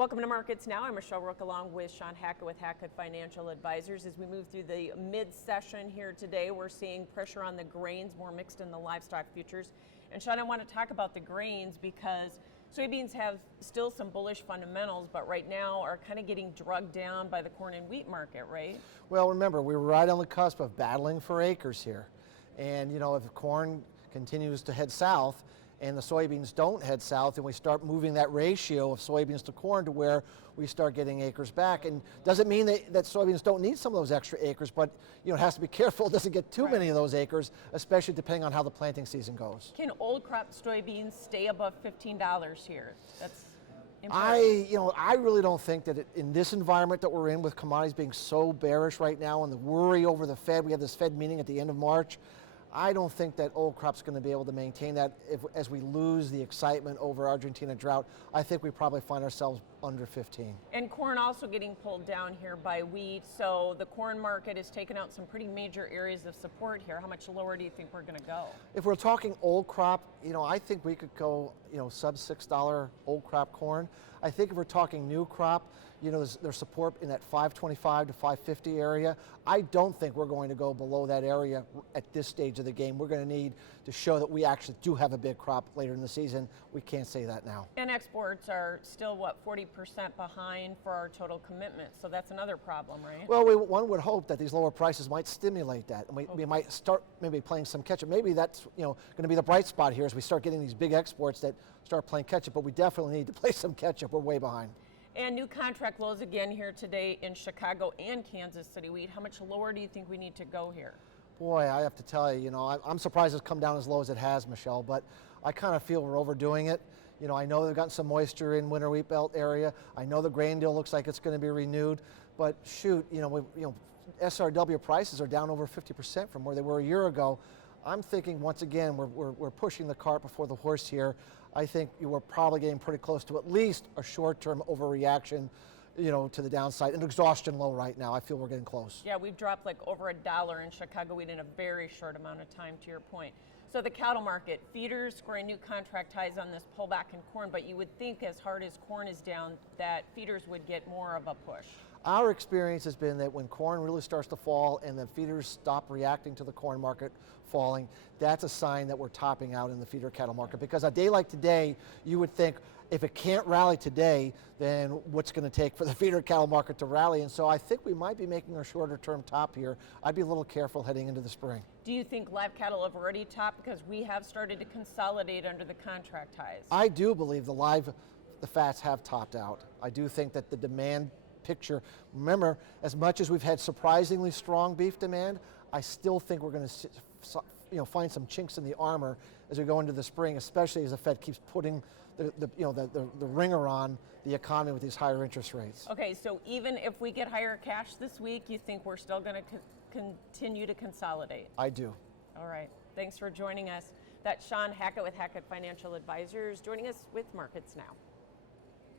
Welcome to Markets Now. I'm Michelle Rook along with Shawn Hackett with Hackett Financial Advisors. As we move through the mid-session here today, we're seeing pressure on the grains, more mixed in the livestock futures. And Shawn, I want to talk about the grains because soybeans have still some bullish fundamentals, but right now are kind of getting drugged down by the corn and wheat market, right? Well, remember, we were right on the cusp of battling for acres here. And, if corn continues to head south, and the soybeans don't head south, and we start moving that ratio of soybeans to corn to where we start getting acres back. And doesn't mean that soybeans don't need some of those extra acres, but it has to be careful it doesn't get too many of those acres, especially depending on how the planting season goes. Can old crop soybeans stay above $15 here? That's important. I really don't think that in this environment that we're in with commodities being so bearish right now and the worry over the Fed, we have this Fed meeting at the end of March, I don't think that old crop's going to be able to maintain that as we lose the excitement over Argentina drought. I think we probably find ourselves under 15. And corn also getting pulled down here by wheat. So the corn market has taken out some pretty major areas of support here. How much lower do you think we're going to go? If we're talking old crop, I think we could go, sub $6 old crop corn. I think if we're talking new crop, there's support in that 525 to 550 area. I don't think we're going to go below that area at this stage of the game. We're going to need to show that we actually do have a big crop later in the season. We can't say that now. And exports are still, 40% behind for our total commitment. So that's another problem, right? Well, one would hope that these lower prices might stimulate that. And we might start maybe playing some catch-up. Maybe that's going to be the bright spot here as we start getting these big exports that start playing catch-up. But we definitely need to play some catch-up. We're way behind. And new contract lows again here today in Chicago and Kansas City wheat. How much lower do you think we need to go here? Boy, I have to tell you, I'm surprised it's come down as low as it has, Michelle, but I kind of feel we're overdoing it. I know they've gotten some moisture in winter wheat belt area. I know the grain deal looks like it's going to be renewed, but shoot, SRW prices are down over 50% from where they were a year ago. I'm thinking once again we're pushing the cart before the horse here. I think we're probably getting pretty close to at least a short-term overreaction, to the downside. An exhaustion low right now. I feel we're getting close. Yeah, we've dropped like over $1 in Chicago wheat in a very short amount of time, to your point. So the cattle market, feeders scoring new contract highs on this pullback in corn, but you would think as hard as corn is down that feeders would get more of a push. Our experience has been that when corn really starts to fall and the feeders stop reacting to the corn market falling, that's a sign that we're topping out in the feeder cattle market. Because a day like today, you would think if it can't rally today, then what's going to take for the feeder cattle market to rally? And so I think we might be making a shorter term top here. I'd be a little careful heading into the spring. Do you think live cattle have already topped? Because we have started to consolidate under the contract highs. I do believe the fats have topped out. I do think that the demand picture, remember, as much as we've had surprisingly strong beef demand, I still think we're going to find some chinks in the armor as we go into the spring, especially as the Fed keeps putting the ringer on the economy with these higher interest rates. Okay, so even if we get higher cash this week, you think we're still going to continue to consolidate? I do. All right. Thanks for joining us. That's Shawn Hackett with Hackett Financial Advisors joining us with Markets Now.